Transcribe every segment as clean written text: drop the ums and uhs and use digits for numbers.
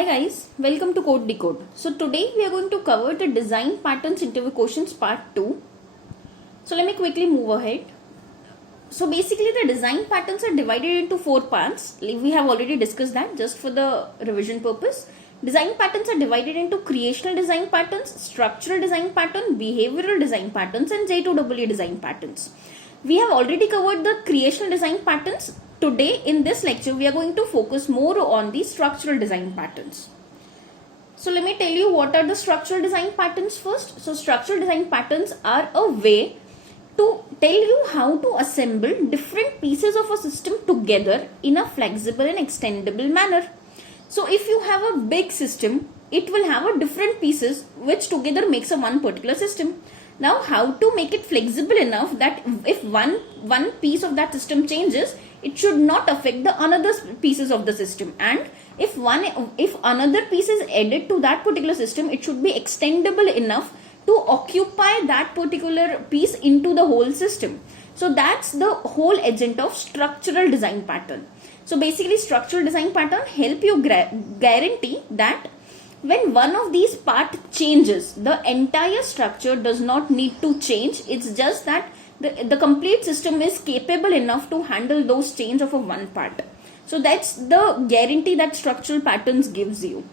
Hi guys, welcome to Code Decode. So today we are going to cover the design patterns interview questions part 2. So let me quickly move ahead. So basically the design patterns are divided into 4 parts. We have already discussed that just for the revision purpose. Design patterns are divided into creational design patterns, structural design pattern, behavioral design patterns and J2EE design patterns. We have already covered the creational design patterns. Today in this lecture we are going to focus more on the structural design patterns. So let me tell you what are the structural design patterns first. So structural design patterns are a way to tell you how to assemble different pieces of a system together in a flexible and extendable manner. So if you have a big system, it will have a different pieces which together makes a one particular system. Now how to make it flexible enough that if one piece of that system changes, it should not affect the another pieces of the system, and if another piece is added to that particular system, it should be extendable enough to occupy that particular piece into the whole system. So that's the whole agenda of structural design pattern. So basically structural design pattern help you guarantee that when one of these part changes, the entire structure does not need to change. It's just that the complete system is capable enough to handle those change of a one part. So that's the guarantee that structural patterns gives you.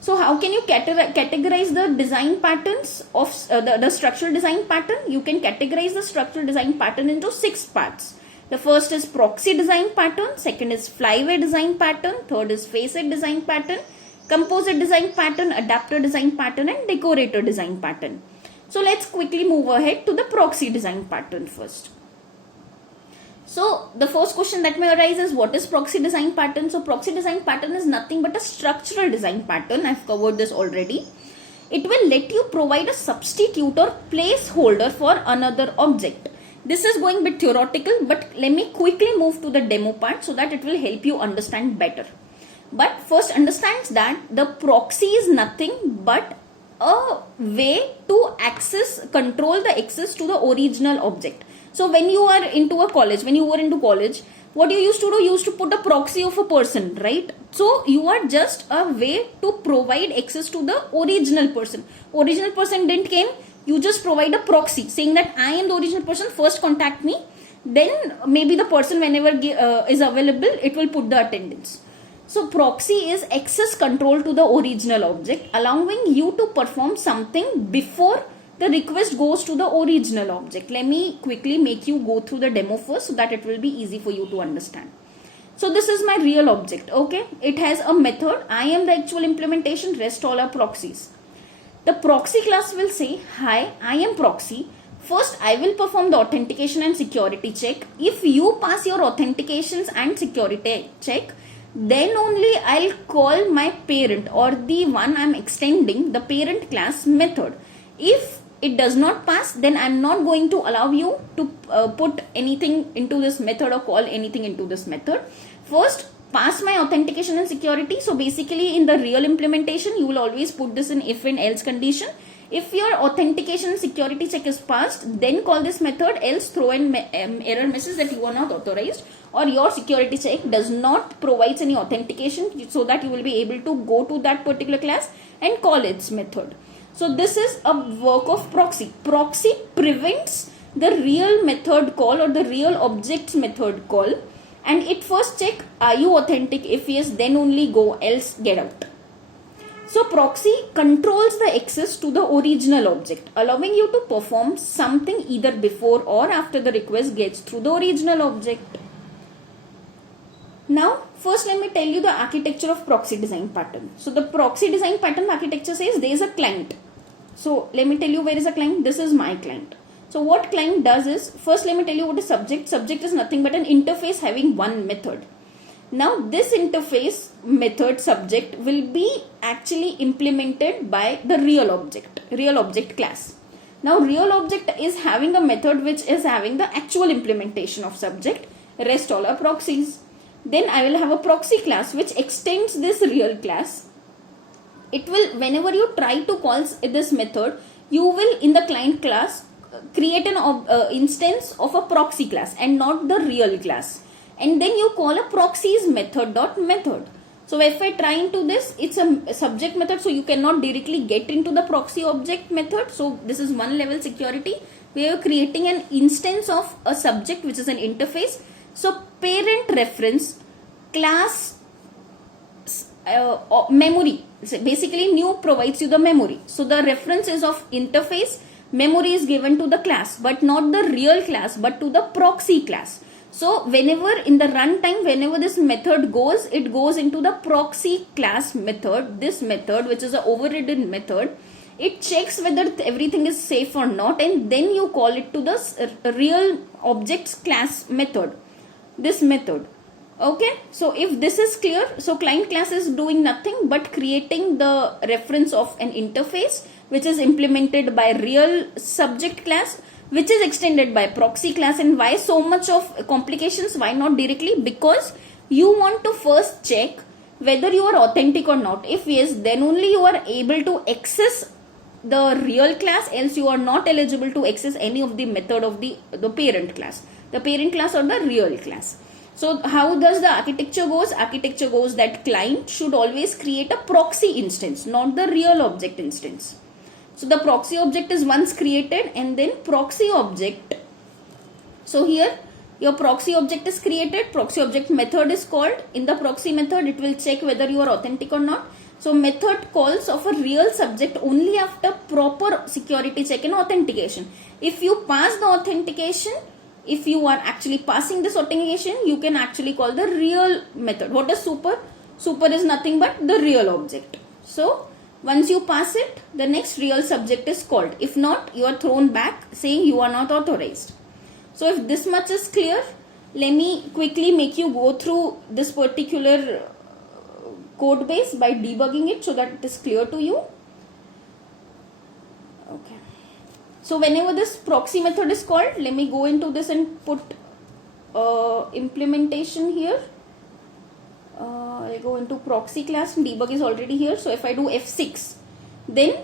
So how can you categorize the design patterns of the structural design pattern? You can categorize the structural design pattern into 6 parts. The first is proxy design pattern, second is flyway design pattern, third is facet design pattern, composite design pattern, adapter design pattern and decorator design pattern. So let's quickly move ahead to the proxy design pattern first. So the first question that may arise is what is proxy design pattern? So proxy design pattern is nothing but a structural design pattern. I've covered this already. It will let you provide a substitute or placeholder for another object. This is going a bit theoretical, but let me quickly move to the demo part so that it will help you understand better. But first understand that the proxy is nothing but a way to control the access to the original object. So when you are into a college, what you used to do, you used to put a proxy of a person, right? So you are just a way to provide access to the original person. Original person didn't came, you just provide a proxy saying that I am the original person, first contact me. Then maybe the person whenever is available, it will put the attendance. So proxy is access control to the original object, allowing you to perform something before the request goes to the original object. Let me quickly make you go through the demo first so that it will be easy for you to understand. So this is my real object, okay? It has a method. I am the actual implementation, rest all are proxies. The proxy class will say, hi, I am proxy. First, I will perform the authentication and security check. If you pass your authentications and security check, then only I'll call my parent or the one I'm extending the parent class method. If it does not pass, then I'm not going to allow you to put anything into this method or call anything into this method. First, pass my authentication and security. So basically in the real implementation, you will always put this in if and else condition. If your authentication and security check is passed, then call this method, else throw an error message that you are not authorized or your security check does not provide any authentication, so that you will be able to go to that particular class and call its method. So this is a work of proxy. Proxy prevents the real method call or the real object's method call, and it first check, are you authentic? If yes, then only go, else get out. So proxy controls the access to the original object, allowing you to perform something either before or after the request gets through the original object. Now, first let me tell you the architecture of proxy design pattern. So the proxy design pattern architecture says there is a client. So let me tell you where is a client. This is my client. So what client does is, first let me tell you what is subject. Subject is nothing but an interface having one method. Now this interface method subject will be actually implemented by the real object class. Now real object is having a method which is having the actual implementation of subject, rest all are proxies. Then I will have a proxy class which extends this real class. It will, whenever you try to call this method, you will in the client class create an instance of a proxy class and not the real class. And then you call a proxies method dot method. So if I try into this, it's a subject method, so you cannot directly get into the proxy object method. So this is one level security. We are creating an instance of a subject which is an interface. So parent reference class memory. So basically new provides you the memory. So the reference is of interface, memory is given to the class, but not the real class, but to the proxy class. So whenever in the runtime, whenever this method goes, it goes into the proxy class method. This method, which is an overridden method, it checks whether everything is safe or not, and then you call it to the real objects class method. This method. Okay, so if this is clear, so client class is doing nothing but creating the reference of an interface which is implemented by real subject class, which is extended by proxy class. And why so much of complications? Why not directly? Because you want to first check whether you are authentic or not. If yes, then only you are able to access the real class, else you are not eligible to access any of the method of the parent class. The parent class or the real class. So how does the architecture goes? Architecture goes that client should always create a proxy instance, not the real object instance. So the proxy object is once created, and then proxy object. So here your proxy object is created, proxy object method is called. In the proxy method, it will check whether you are authentic or not. So method calls of a real subject only after proper security check and authentication. If you pass the authentication, if you are actually passing this authentication, you can actually call the real method. What is super? Super is nothing but the real object. So once you pass it, the next real subject is called. If not, you are thrown back saying you are not authorized. So if this much is clear, let me quickly make you go through this particular code base by debugging it so that it is clear to you. Okay. So whenever this proxy method is called, let me go into this and put implementation here. I'll go into proxy class, and debug is already here. So if I do F6, then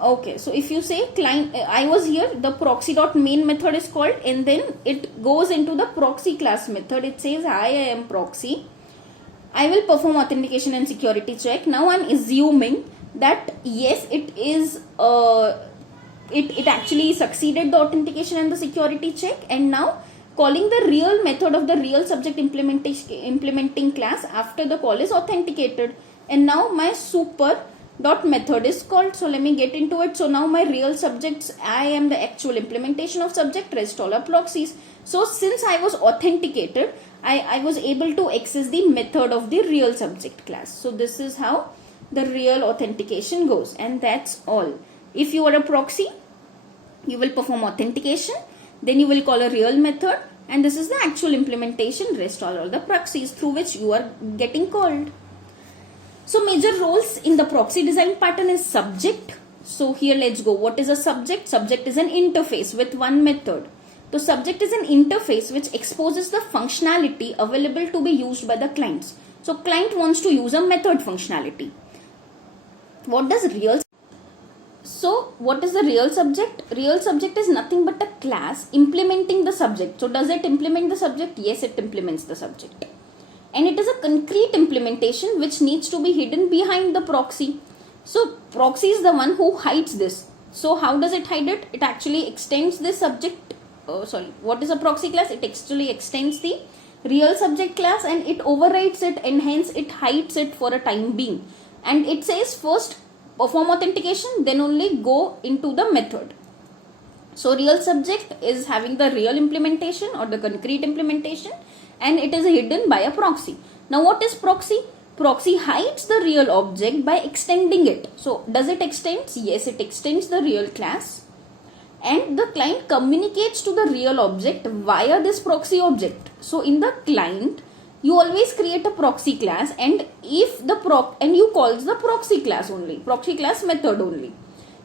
okay, so if you say client, I was here, the proxy.main method is called, and then it goes into the proxy class method. It says hi, I am proxy. I will perform authentication and security check. Now I'm assuming that yes, it is it actually succeeded the authentication and the security check, and now calling the real method of the real subject implementing class after the call is authenticated, and now my super dot method is called. So let me get into it. So now my real subjects, I am the actual implementation of subject, rest all are proxies. So since I was authenticated, I was able to access the method of the real subject class. So this is how the real authentication goes, and that's all. If you are a proxy, you will perform authentication, then you will call a real method, and this is the actual implementation, rest all the proxies through which you are getting called. So major roles in the proxy design pattern is subject. So here let's go. What is a subject? Subject is an interface with one method. The subject is an interface which exposes the functionality available to be used by the clients. So client wants to use a method functionality. What does real? So what is the real subject? Real subject is nothing but a class implementing the subject. So does it implement the subject? Yes, it implements the subject. And it is a concrete implementation which needs to be hidden behind the proxy. So proxy is the one who hides this. So how does it hide it? It actually extends the subject. What is a proxy class? It actually extends the real subject class and it overrides it, and hence it hides it for a time being. And it says first perform authentication, then only go into the method. So real subject is having the real implementation or the concrete implementation, and it is hidden by a proxy. Now what is proxy? Proxy hides the real object by extending it. So does it extend? Yes, it extends the real class, and the client communicates to the real object via this proxy object. So in the client, you always create a proxy class, and if the you calls the proxy class only, proxy class method only.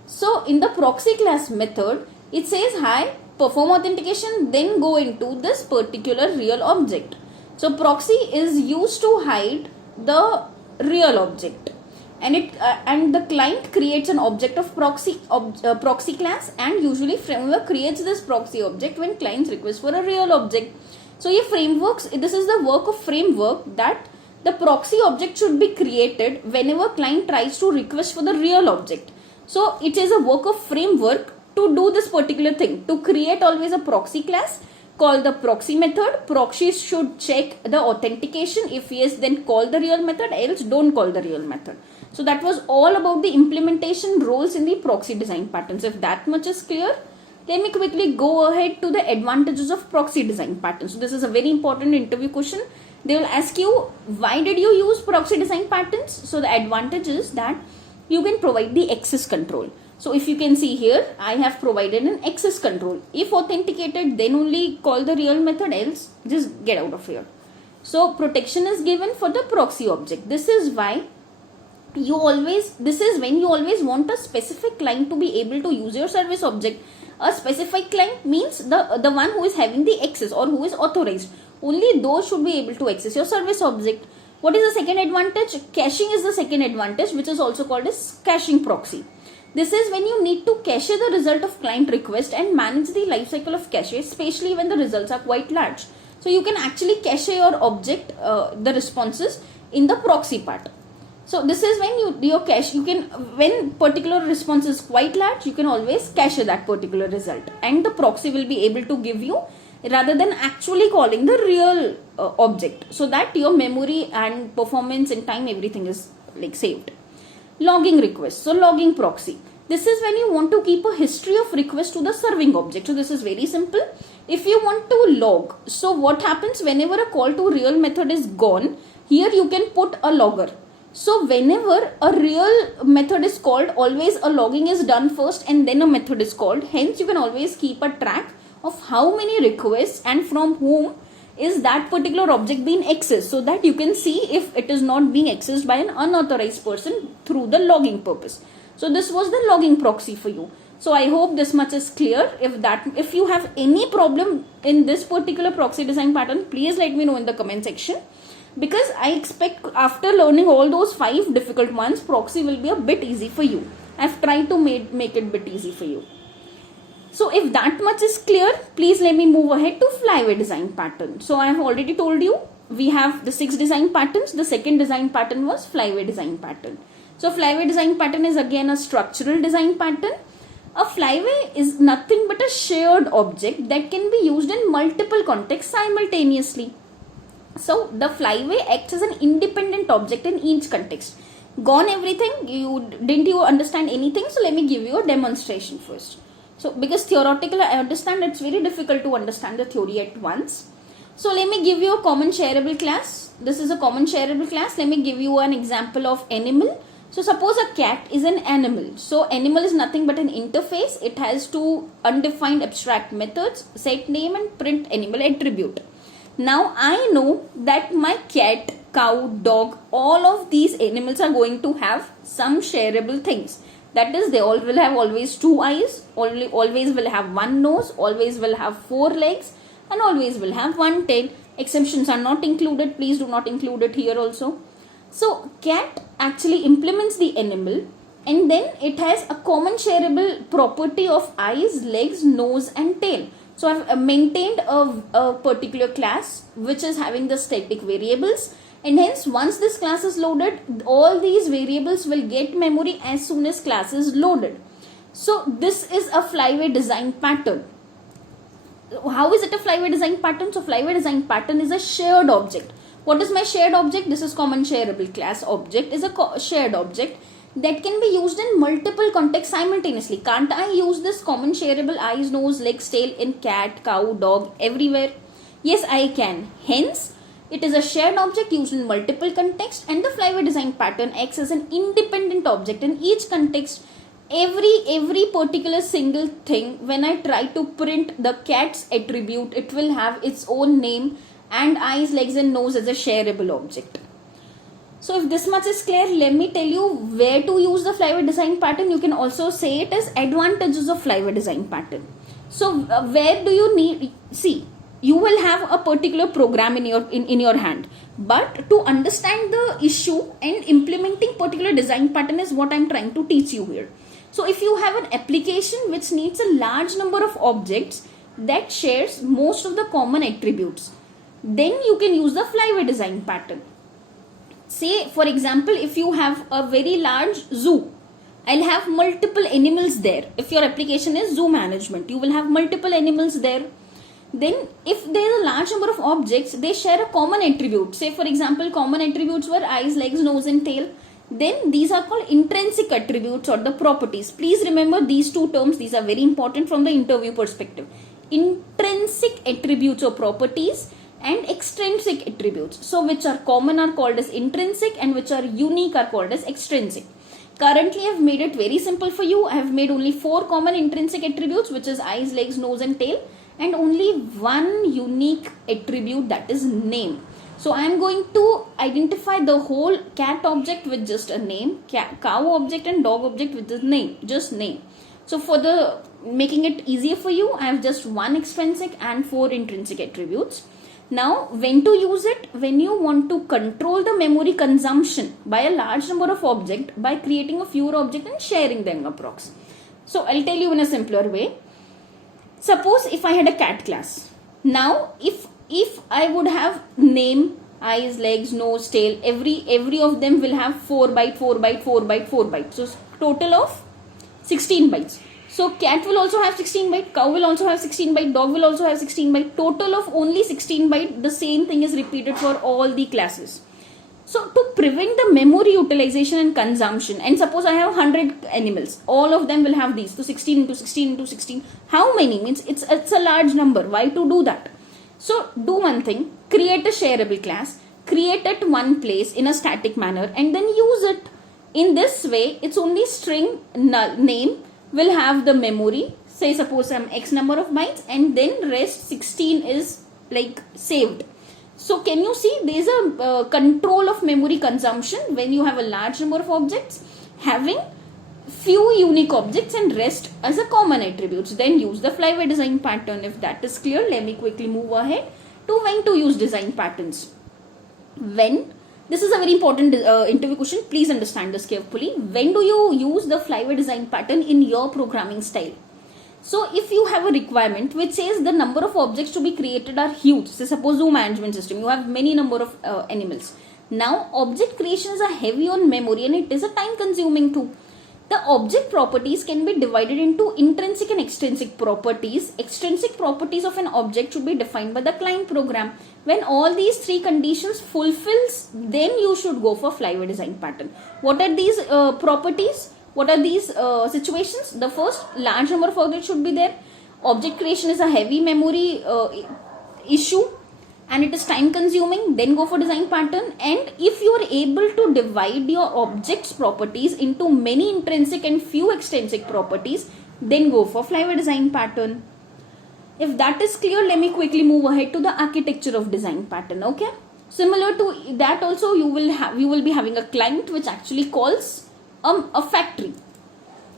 So in the proxy class method, it says hi, perform authentication, then go into this particular real object. So proxy is used to hide the real object, and and the client creates an object of proxy class, and usually framework creates this proxy object when clients request for a real object. So ये frameworks, this is the work of framework, that the proxy object should be created whenever client tries to request for the real object. So it is a work of framework to do this particular thing, to create always a proxy class, call the proxy method. Proxy should check the authentication. If yes, then call the real method, else don't call the real method. So that was all about the implementation roles in the proxy design patterns. If that much is clear, let me quickly go ahead to the advantages of proxy design patterns. So this is a very important interview question. They will ask you, why did you use proxy design patterns? So the advantage is that you can provide the access control. So if you can see here, I have provided an access control. If authenticated, then only call the real method, else just get out of here. So protection is given for the proxy object. This is when you always want a specific client to be able to use your service object. A specific client means the one who is having the access or who is authorized. Only those should be able to access your service object. What is the second advantage? Caching is the second advantage, which is also called as caching proxy. This is when you need to cache the result of client request and manage the lifecycle of cache, especially when the results are quite large. So you can actually cache your object, the responses in the proxy part. So this is when when particular response is quite large, you can always cache that particular result, and the proxy will be able to give you, rather than actually calling the real object, so that your memory and performance and time, everything is like saved. Logging request. So logging proxy. This is when you want to keep a history of request to the serving object. So this is very simple. If you want to log, so what happens whenever a call to real method is gone, here you can put a logger. So whenever a real method is called, always a logging is done first and then a method is called. Hence you can always keep a track of how many requests and from whom is that particular object being accessed, so that you can see if it is not being accessed by an unauthorized person through the logging purpose. So this was the logging proxy for you. So I hope this much is clear. If you have any problem in this particular proxy design pattern, please let me know in the comment section, because I expect after learning all those 5 difficult ones, proxy will be a bit easy for you. I've tried to make it a bit easy for you. So if that much is clear, please let me move ahead to flyway design pattern. So I have already told you we have the 6 design patterns. The second design pattern was flyway design pattern. So flyway design pattern is again a structural design pattern. A flyway is nothing but a shared object that can be used in multiple contexts simultaneously. So the flyway acts as an independent object in each context. Gone everything? Didn't you understand anything? So let me give you a demonstration first. So because theoretical, I understand it's very difficult to understand the theory at once. So let me give you a common shareable class. This is a common shareable class. Let me give you an example of animal. So suppose a cat is an animal. So animal is nothing but an interface. It has 2 undefined abstract methods, set name and print animal attribute. Now I know that my cat, cow, dog, all of these animals are going to have some shareable things. That is, they all will have always 2 eyes, always will have 1 nose, always will have 4 legs, and always will have 1 tail. Exceptions are not included. Please do not include it here also. So cat actually implements the animal, and then it has a common shareable property of eyes, legs, nose and tail. So I've maintained a particular class which is having the static variables, and hence once this class is loaded, all these variables will get memory as soon as class is loaded. So this is a flyway design pattern. How is it a flyway design pattern? So flyway design pattern is a shared object. What is my shared object? This is common shareable class object is a shared object that can be used in multiple contexts simultaneously. Can't I use this common shareable eyes, nose, legs, tail in cat, cow, dog, everywhere? Yes, I can. Hence, it is a shared object used in multiple contexts, and the flyway design pattern acts as an independent object in each context. Every particular single thing, when I try to print the cat's attribute, it will have its own name and eyes, legs and nose as a shareable object. So if this much is clear, let me tell you where to use the flyway design pattern. You can also say it as advantages of flyway design pattern. So where do you need, see, you will have a particular program in your hand, but to understand the issue and implementing particular design pattern is what I'm trying to teach you here. So if you have an application which needs a large number of objects that shares most of the common attributes, then you can use the flyway design pattern. say for example, if you have a very large zoo, I'll have multiple animals there. If your application is zoo management, you will have multiple animals there. Then if there is a large number of objects, they share a common attribute. Say for example, common attributes were eyes, legs, nose and tail. Then these are called intrinsic attributes or the properties. Please remember these two terms. These are very important from the interview perspective. Intrinsic attributes or properties and extrinsic attributes. So which are common are called as intrinsic and which are unique are called as extrinsic. Currently I have made it very simple for you. I have made only 4 common intrinsic attributes, which is eyes, legs, nose and tail, and only one unique attribute, that is name. So I am going to identify the whole cat object with just a name, cow object and dog object with the name, just name. So for the making it easier for you, I have just one extrinsic and 4 intrinsic attributes. Now when to use it? When you want to control the memory consumption by a large number of objects by creating a fewer object and sharing them approx. So I'll tell you in a simpler way. Suppose if I had a cat class. Now if I would have name, eyes, legs, nose, tail, every of them will have 4 byte, 4 byte, 4 byte, 4 byte. So total of 16 bytes. So cat will also have 16 byte, cow will also have 16 byte, dog will also have 16 byte. Total of only 16 byte. The same thing is repeated for all the classes. So to prevent the memory utilization and consumption, and suppose I have 100 animals, all of them will have these. So 16 into 16 into 16. How many? Means it's a large number. Why to do that? So do one thing, create a shareable class, create at one place in a static manner and then use it. In this way, it's only string name will have the memory. Say suppose some X number of bytes and then rest 16 is like saved. So can you see there is a control of memory consumption when you have a large number of objects having few unique objects and rest as a common attributes. Then use the flyway design pattern. If that is clear, let me quickly move ahead to when to use design patterns. When, this is a very important interview question, please understand this carefully. When do you use the flyway design pattern in your programming style? So if you have a requirement which says the number of objects to be created are huge, say suppose zoo management system, you have many number of animals. Now object creation is a heavy on memory and it is a time consuming too. The object properties can be divided into intrinsic and extrinsic properties. Extrinsic properties of an object should be defined by the client program. When all these 3 conditions fulfills, then you should go for flyway design pattern. What are these properties? What are these situations? The first, large number of objects should be there. Object creation is a heavy memory issue and it is time consuming. Then go for design pattern. And if you are able to divide your objects properties into many intrinsic and few extrinsic properties, then go for flyway design pattern. If that is clear, let me quickly move ahead to the architecture of design pattern. Okay. Similar to that also, you will be having a client which actually calls a factory.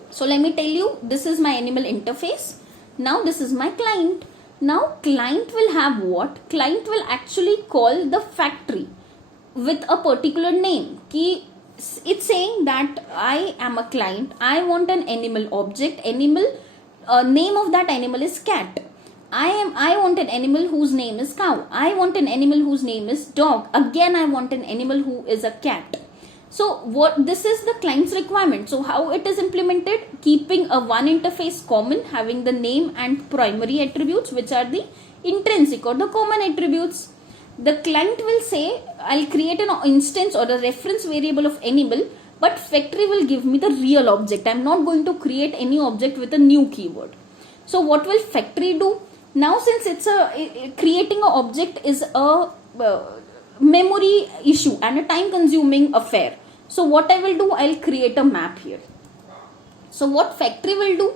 So let me tell you, this is my animal interface. Now this is my client. Now client will have what? Client will actually call the factory with a particular name. It's saying that I am a client. I want an animal object. Animal name of that animal is cat. I want an animal whose name is cow. I want an animal whose name is dog. Again, I want an animal who is a cat. So this is the client's requirement. So how it is implemented? Keeping a one interface common, having the name and primary attributes, which are the intrinsic or the common attributes. The client will say, I'll create an instance or a reference variable of animal, but factory will give me the real object. I'm not going to create any object with a new keyword. So what will factory do? Now since it's creating an object is a memory issue and a time consuming affair. So what I will do, I'll create a map here. So what factory will do?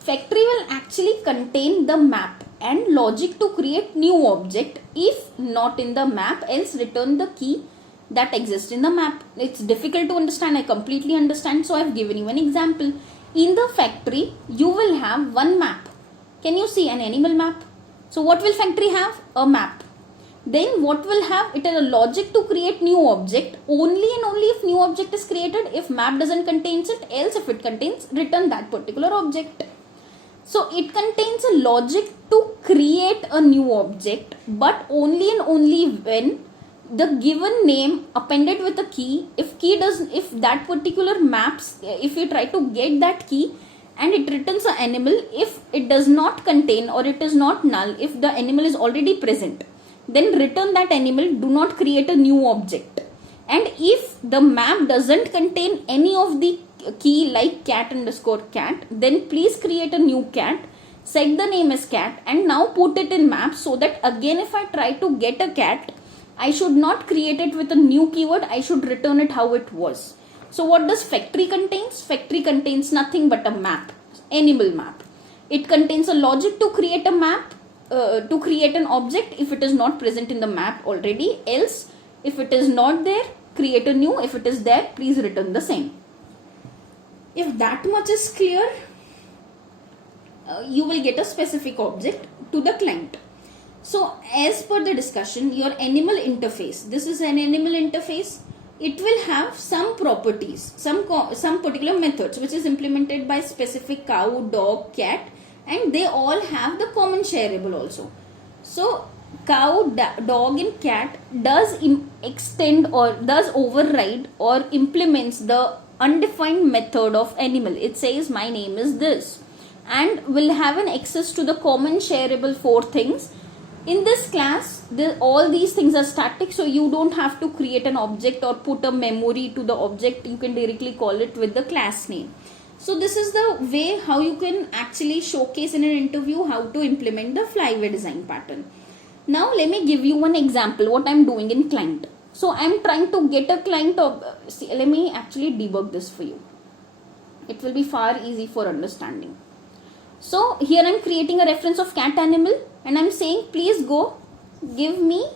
Factory will actually contain the map and logic to create new object. If not in the map, else return the key that exists in the map. It's difficult to understand. I completely understand. So I've given you an example. In the factory, you will have one map. Can you see an animal map? So what will factory have? A map. Then what will have? It is a logic to create new object only and only if new object is created. If map doesn't contains it, else if it contains, return that particular object. So it contains a logic to create a new object, but only and only when the given name appended with a key, if that particular maps, if you try to get that key and it returns an animal, if it does not contain or it is not null, if the animal is already present, then return that animal, do not create a new object. And if the map doesn't contain any of the key like cat_cat, then please create a new cat, set the name as cat, and now put it in map, so that again if I try to get a cat, I should not create it with a new keyword, I should return it how it was. So what does factory contains? Factory contains nothing but a map, animal map. It contains a logic to create a map, to create an object if it is not present in the map already, else if it is not there, create a new, if it is there, please return the same. If that much is clear, you will get a specific object to the client. So as per the discussion, your animal interface, this is an animal interface, it will have some properties, some particular methods which is implemented by specific cow, dog, cat, and they all have the common shareable also. So cow, dog and cat does extend or does override or implements the undefined method of animal. It says my name is this, and will have an access to the common shareable 4 things. In this class, all these things are static, so you don't have to create an object or put a memory to the object. You can directly call it with the class name. So this is the way how you can actually showcase in an interview how to implement the flyway design pattern. Now let me give you one example what I'm doing in client. So I'm trying to get a client of, let me actually debug this for you. It will be far easy for understanding. So here I'm creating a reference of cat animal and I'm saying please go give me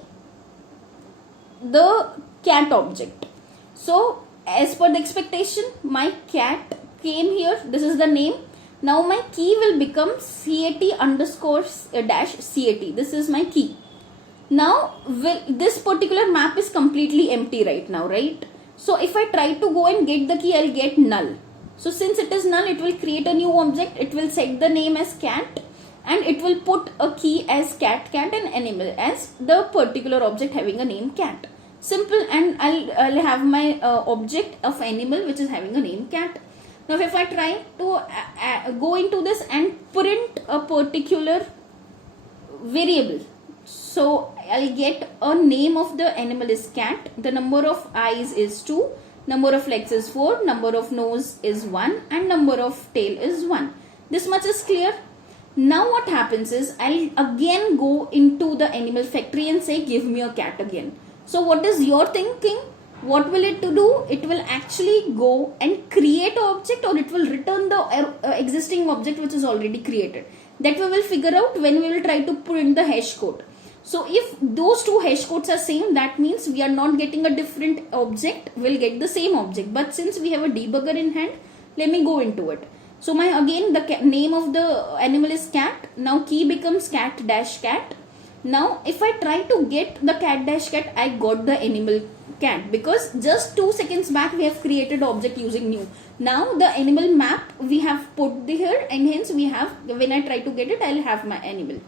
the cat object. So as per the expectation, my cat came here, this is the name. Now my key will become cat_-cat. This is my key. Now this particular map is completely empty right now, right? So if I try to go and get the key, I'll get null. So since it is null, it will create a new object, it will set the name as cat, and it will put a key as cat, and animal as the particular object having a name cat. Simple, and I'll have my object of animal which is having a name cat. Now if I try to go into this and print a particular variable, so I'll get a name of the animal is cat, the number of eyes is 2, number of legs is 4, number of nose is 1, and number of tail is 1. This much is clear. Now what happens is I'll again go into the animal factory and say give me a cat again. So what is your thinking? What will it do? It will actually go and create an object, or it will return the existing object which is already created. That we will figure out when we will try to print the hash code. So if those two hash codes are same, that means we are not getting a different object, we'll get the same object. But since we have a debugger in hand, let me go into it. So the name of the animal is cat. Now key becomes cat-cat. Now if I try to get the cat-cat, I got the animal cat, because just 2 seconds back we have created object using new. Now the animal map we have put here, and hence we have, when I try to get it, I'll have my animal.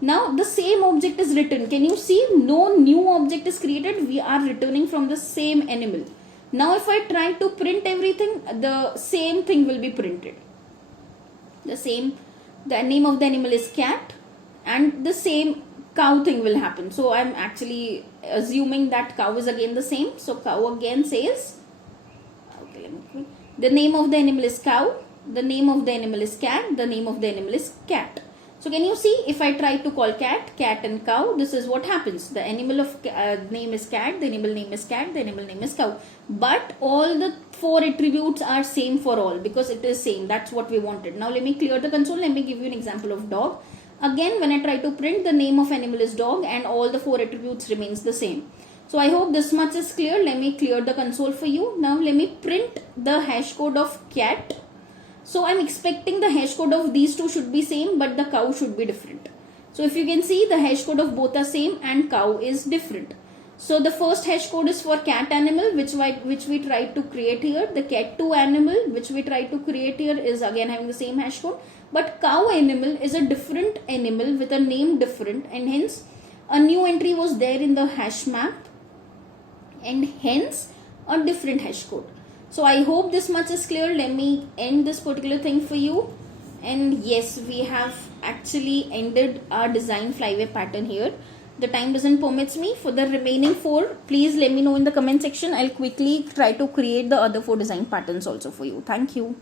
Now the same object is written. Can you see? No new object is created. We are returning from the same animal. Now if I try to print everything, the same thing will be printed. The name of the animal is cat, and the same cow thing will happen. So I'm actually assuming that cow is again the same. So cow again says, okay, let me, the name of the animal is cow, the name of the animal is cat, the name of the animal is cat. So can you see, if I try to call cat and cow, this is what happens. The animal of name is cat, the animal name is cat, the animal name is cow. But all the 4 attributes are same for all, because it is same. That's what we wanted. Now let me clear the console. Let me give you an example of dog. Again, when I try to print, the name of animal is dog and all the 4 attributes remains the same. So I hope this much is clear. Let me clear the console for you. Now let me print the hash code of cat. So I'm expecting the hash code of these two should be same, but the cow should be different. So if you can see, the hash code of both are same and cow is different. So the first hash code is for cat animal, which we tried to create here. The cat2 animal, which we tried to create here, is again having the same hash code. But cow animal is a different animal with a name different, and hence a new entry was there in the hash map. and hence a different hash code. So I hope this much is clear. Let me end this particular thing for you. And yes, we have actually ended our design flyway pattern here. The time doesn't permits me. For the remaining 4, please let me know in the comment section. I'll quickly try to create the other 4 design patterns also for you. Thank you.